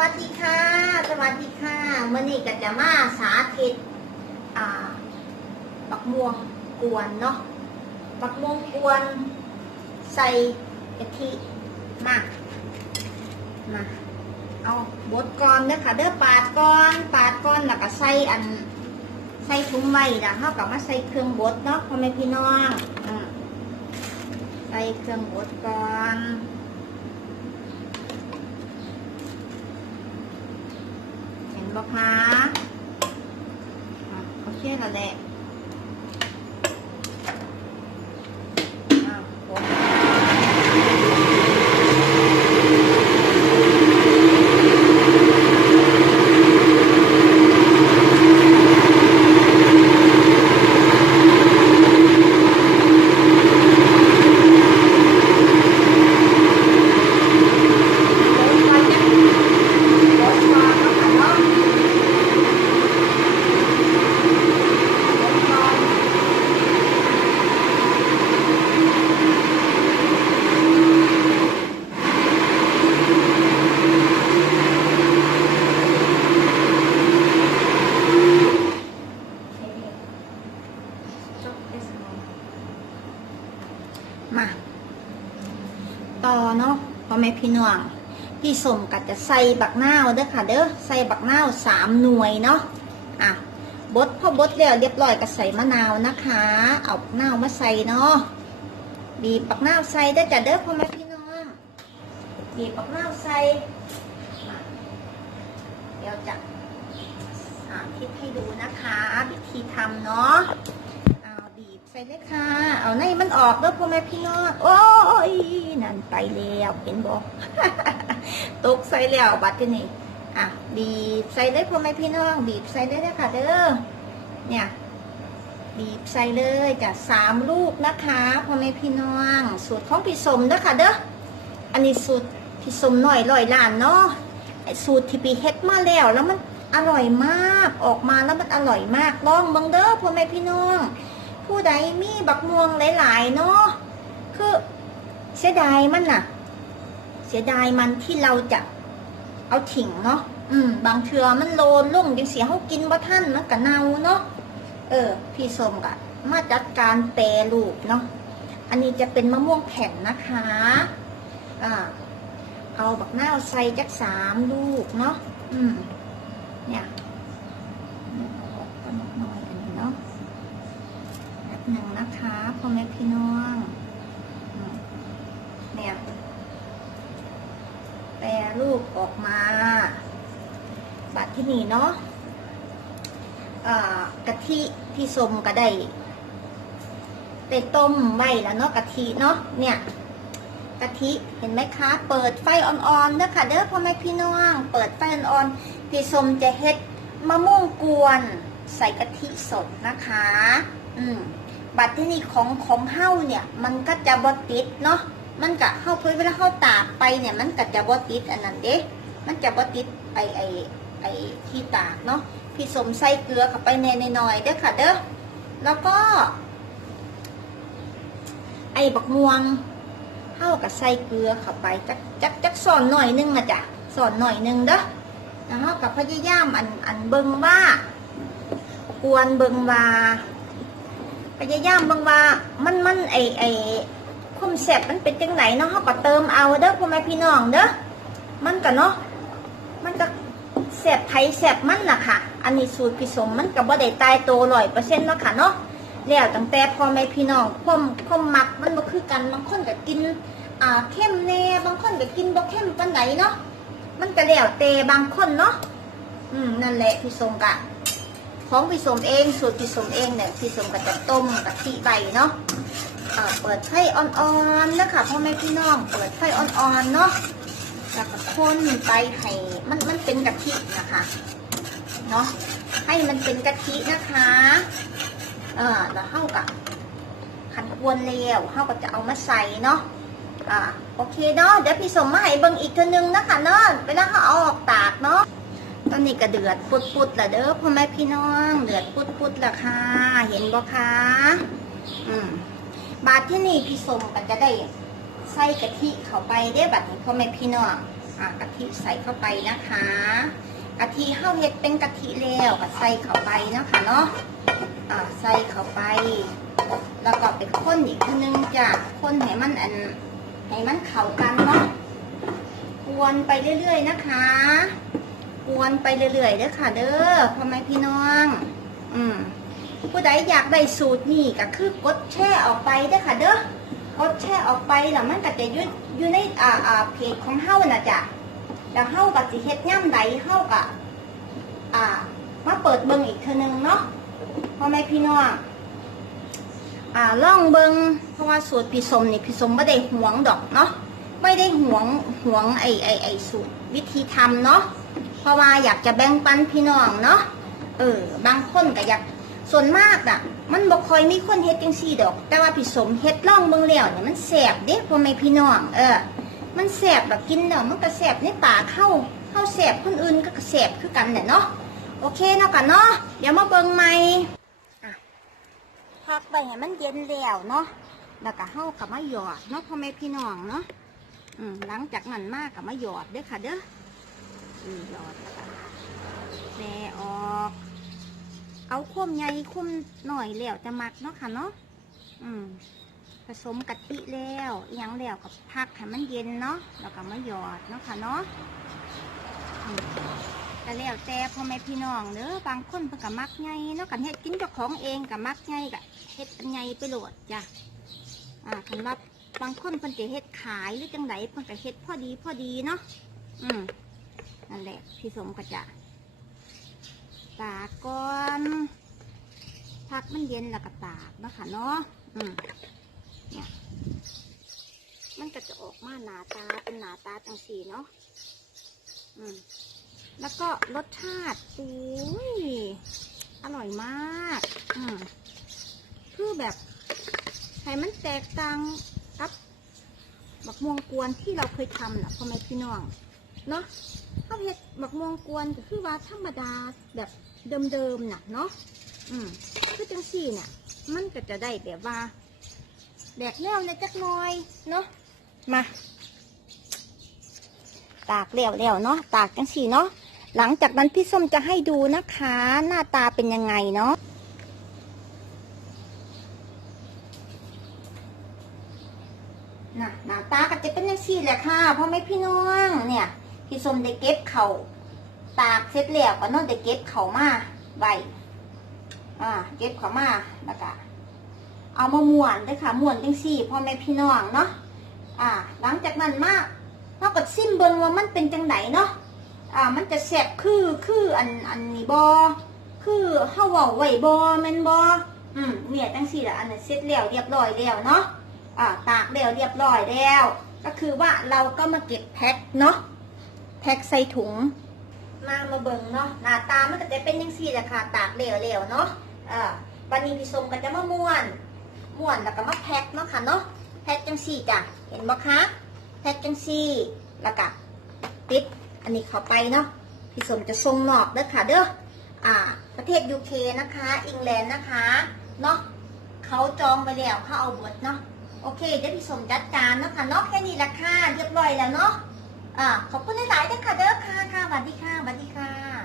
วัสดีค่ะ สวัสดีค่ะมื่อนี้ก็จะมาสาธิตอ่าบักม่วงกวนเนาะบักม่วงกวนใส่กะทิมามาเอาบดก่อนเด้อค่ะเด้อปาดก่อนปาดก่อนแล้วก็ใส่อันใส่ถุงไว้แล้วเฮาก็มาใส่เครื่องบดเนาะพ่อแม่พี่น้องอใส่เครื่องบดก่อน เห็น ปะคะอะเขาเชื่อแล้วแหละอ้าวโอ้โอ้ยไปเนี่ยโอ้ยมาแล้วค่ะเนาะ มา ต่อเนาะพ่อแม่พี่น้องพี่สมก็จะใส่บักนาวเด้อค่ะ เด้อใส่บักนาวสามหน่วยเนาะอะบดพอบดแล้วเรียบร้อยก็ใส่มะนาวนะคะ เอาบักนาวมาใส่เนาะบีบบักนาวใส่ได้อจ้ะเด้อพ่อแม่พี่น้องบีบบักนาวใส่เดี๋ยวจะสาธิตให้ดูนะคะ วิธีทำเนาะ ใส่เลยค่ะ เอาในมันออกเด้อพ่อแม่พี่น้อง โอ้ย นั่นไปแล้วเห็นบอกตกใส่แล้วบัดที่นี่อะ บีบใส่เลยพ่อแม่พี่น้อง บีบใส่ได้เลยค่ะเด้อ เนี่ย บีบใส่เลยจ้ะสามลูกนะคะพ่อแม่พี่น้อง สูตรของพี่สมเด้อค่ะเด้อ อันนี้สูตรพี่สมหน่อยลอยล้านเนาะสูตรที่พี่เฮ็ดมาแล้วแล้วมันอร่อยมาก ออกมาแล้วมันอร่อยมากลองบังเด้อพ่อแม่พี่น้อง ผู้ใดมีบักม่วงหลายๆเนาะคือเสียดายมันน่ะ เสียดายมันที่เราจะเอาถิ่งเนาะอืม บางเทือมันโลนลุ่งจังเสียเขากินบ่ท่านมันกะเนาเนาะเออ พี่สมกะมาจัดการแปรรูปเนาะอันนี้จะเป็นมะม่วงแผ่นนะคะอ่าเอาบักหน้าใส่จักสามลูกเนาะอืมเนี่ยเอาออกกันหน่อยอันนี้เนาะ แป๊บหนึ่งนะคะ พ่อแม่พี่น้องเนี่ยแปรรูปออกมาบัดที่นี่เนาะกะทิที่สมก็ได้ได้ต้มไว้แล้วเนาะกะทิเนาะเนี่ยกะทิเห็นไหมคะ เปิดไฟอ่อนๆเด้อค่ะเด้อพ่อแม่พี่น้อง เปิดไฟอ่อนๆพี่สมจะเฮ็ดมะม่วงกวนใส่กะทิสดนะคะ อืม บัตรที่นี่ของของเฮ้าเนี่ย มันก็จะบดติดเนาะมันกะเข้าเพื่อเวลาเข้าตากไปเนี่ย มันก็จะบดติดอันนั้นเด้มันจะบดติดไอไอไอที่ตากเนาะพี่สมใส่เกลือเข้าไปในในหน่อยเด้อค่ะเด้อแล้วก็ ไอบักม่วงเฮ้ากับใส่เกลือเข้าไปจักจักจักสอนหน่อยนึงนะจ๊ะสอนหน่อยนึงเด้อแล้วเฮากับพยายามอันอันเบิงว่ากวนเบิงว่า พยายามบางว่ามันมันไอไอความแซ่บมันเป็นจังไหนเนาะเขาก็เติมเอาเด้อพ่อแม่พี่น้องเด้อมันก็เนาะมันก็แซ่บไทยแซ่บมันน่ะค่ะ อันนี้สูตรผสมมันก็บ่ได้ตายโตร้อยเปอร์เซ็นต์เนาะค่ะเนาะแล้วตั้งแต่พ่อแม่พี่น้องความความมักมันบ่คือกันบางคนก็กินอ่าเข้มแน่บางคนก็กินบ่เข้มปานไหนเนาะมันก็แล้วแต่บางคนเนาะอืมนั่นแหละพี่สมกะ ของพี่สมเองสูตรพี่สมเองเนี่ยพี่สมก็จะต้มกะทิใบเนาะเอ่อเปิดไฟอ่อนๆนะคะพ่อแม่พี่น้อง เปิดไฟอ่อนๆเนาะแล้วก็คนไปให้มันมันเป็นกะทินะคะเนาะให้มันเป็นกะทินะคะ เออแล้วเข้ากับขันควนแล้วเข้าก็จะเอามาใส่เนาะอ่าโอเคเนาะเดี๋ยวพี่สมมาให้เบิ่งอีกเทนึงนะคะเนาะเวลาเขาเอาออกตากเนาะ ตอนนี้ก็เดือดปุดปุดละเด้อพ่อแม่พี่น้อง เดือดปุดปุดละค่ะ เห็นบ่คะอืมบาดที่นี่พี่สมก็จะได้ใส่กะทิเข้าไปได้บัดนี้พ่อแม่พี่น้องอะกะทิใส่เข้าไปนะคะกะทิข้าวเห็ดเป็นกะทิแล้วก็ใส่เข้าไปนะคะเนาะอ่าใส่เข้าไป แล้วก็ไปข้นอีกทีนึงจ้ะข้นให้มันอันให้มันเข้ากันเนาะกวนไปเรื่อย ๆ นะคะ กวนไปเรื่อยๆเด้อค่ะเด้อพ่อแม่พี่น้อง อืมผู้ใดอยากได้สูตรนี่ก็คือกดแช่ออกไปเด้อค่ะเด้อกดแช่ออกไปแล้วมันก็จะยุ่อยู่ในอ่าอ่าเพจของเฮาน่ะจ้ะแล้วเฮาก็สิเฮ็ดย่ำใดเฮาก็อ่า มาเปิดเบิ่งอีกเทอนึงเนาะพ่อแม่พี่น้องอ่าล่องเบิงเพราะว่าสูตรพี่สมนี่พี่สมไม่ได้หวงดอกเนาะไม่ได้หวงหวงไอไอไอสูตรวิธีทำเนาะ ราะว่าอยากจะแบ่งปันพี่น้องเนาะเออบางคนก็อยากส่วนมากอะมันบ่ค่อยมีคนเฮ็ดจังซี่ดอก แต่ว่าพี่สมเฮ็ดล่องเบิงแล้วเนี่ยมันแสบเด้พ่อแม่พี่น้องเออ มันแสบแบบกินแล้วมันก็แสบในปากเข้าเข้าแสบคนอื่นก็แสบคือกันแหละเนาะโอเคเนาะกันเนาะเดี๋ยวมาเบิ่งใหม่พักไปให้มันเย็นแล้วเนาะแล้วก็เฮากับมาหยอดเนาะพ่อแม่พี่น้องเนาะหลังจากนั้นมากกับมาหยอดเด้อค่ะเด้อ อืมหยอดแล้วแม่ออก เอาคุ้มใหญ่คุ้มหน่อยแล้วจะมักเนาะค่ะเนาะอืมผสมกะทิแล้วอิหยังแล้วกับพักให้มันเย็นเนาะแล้วก็มาหยอดเนาะค่ะเนาะอืมก็แล้วแต่พ่อแม่พี่น้องเด้อบางคนเพิ่นก็มักไงเนาะกันเฮ็ดกินเจ้าของเองก็มักไงก็เฮ็ดอันไงไปโหลดจ้ะอ่าสำหรับบางคนเพิ่นจะเฮ็ดขายหรือจังไดเพิ่นก็เฮ็ดพอดีพอดีเนาะอืม นั่นแหละพี่สมก็จะตากก่อนพักมันเย็นแล้วก็ตากนะคะเนาะอืมเนี่ยมันก็จะออกมาหนาตาเป็นหนาตาจังสีเนาะอืมแล้วก็รสชาติอุ้ยอร่อยมาก อืมคือแบบให้มันแตกต่างกับบักม่วงกวนที่เราเคยทำนะพ่อแม่พี่น้อง เนาะ เห็ดบักม่วงกวนก็คือว่าธรรมดาแบบเดิมๆน่ะเนาะอืมคือจังสี่เนี่ยมันก็จะได้แบบว่าแบกแนวในจักน่อยเนาะมาตากเลี้ยวๆเนาะตากจังสี่เนาะหลังจากนั้นพี่ส้มจะให้ดูนะคะ หน้าตาเป็นยังไงเนาะน่ะหน้าตาก็จะเป็นยังสี่แหละค่ะพ่อแม่พี่น้องเนี่ย พี่ส้มได้เก็บเขาตากเสร็จแล้วก็น้องได้เก็บเขามาไว้อ่าเก็บเขามาแล้วก็เอามาม้วนด้วยค่ะม้วนจังสี่พ่อแม่พี่น้องเนาะอ่า หลังจากนั้นมาเราก็ซิมเบิงว่ามันเป็นจังไหนเนาะอ่า มันจะแสบคือคืออันอันนี้บอคือเฮาว้าไว้บอแม่นบออืมเนี่ยจังสี่ละอันนี้นเสร็จแล้วเรียบร้อยแล้วเนาะอ่าตากแล้วเรียบร้อยแล้ว ก็คือว่าเราก็มาเก็บแพ็คเนาะ แพ็คใส่ถุง มามาเบิ่งเนาะหน้าตามันก็จะเป็นจังสี่แหละค่ะ ตากแล้วแล้วเนาะอ่าวันนี้พี่สมก็จะมาม้วนม้วนแล้วก็มาแพ็คเนาะค่ะเนาะแพ็คจังสี่จ้ะเห็นบ่คะแพ็คจังสี่แล้วก็ปิดอันนี้เข้าไปเนาะพี่สมจะส่งนอกเด้อค่ะเด้ออ่า ประเทศยูเคนะคะอังกฤษนะคะเนาะเขาจองไปแล้วเขาเอาบทเนาะโอเคเดี๋ยวพี่สมจัดการเนาะค่ะเนาะแค่นี้ละค่ะเรียบร้อยแล้วเนาะ อ่าขอบคุณหลายๆด้อค่ะเด้อค่ะค่ะสวัสดีค่ะสวัสดีค่ะ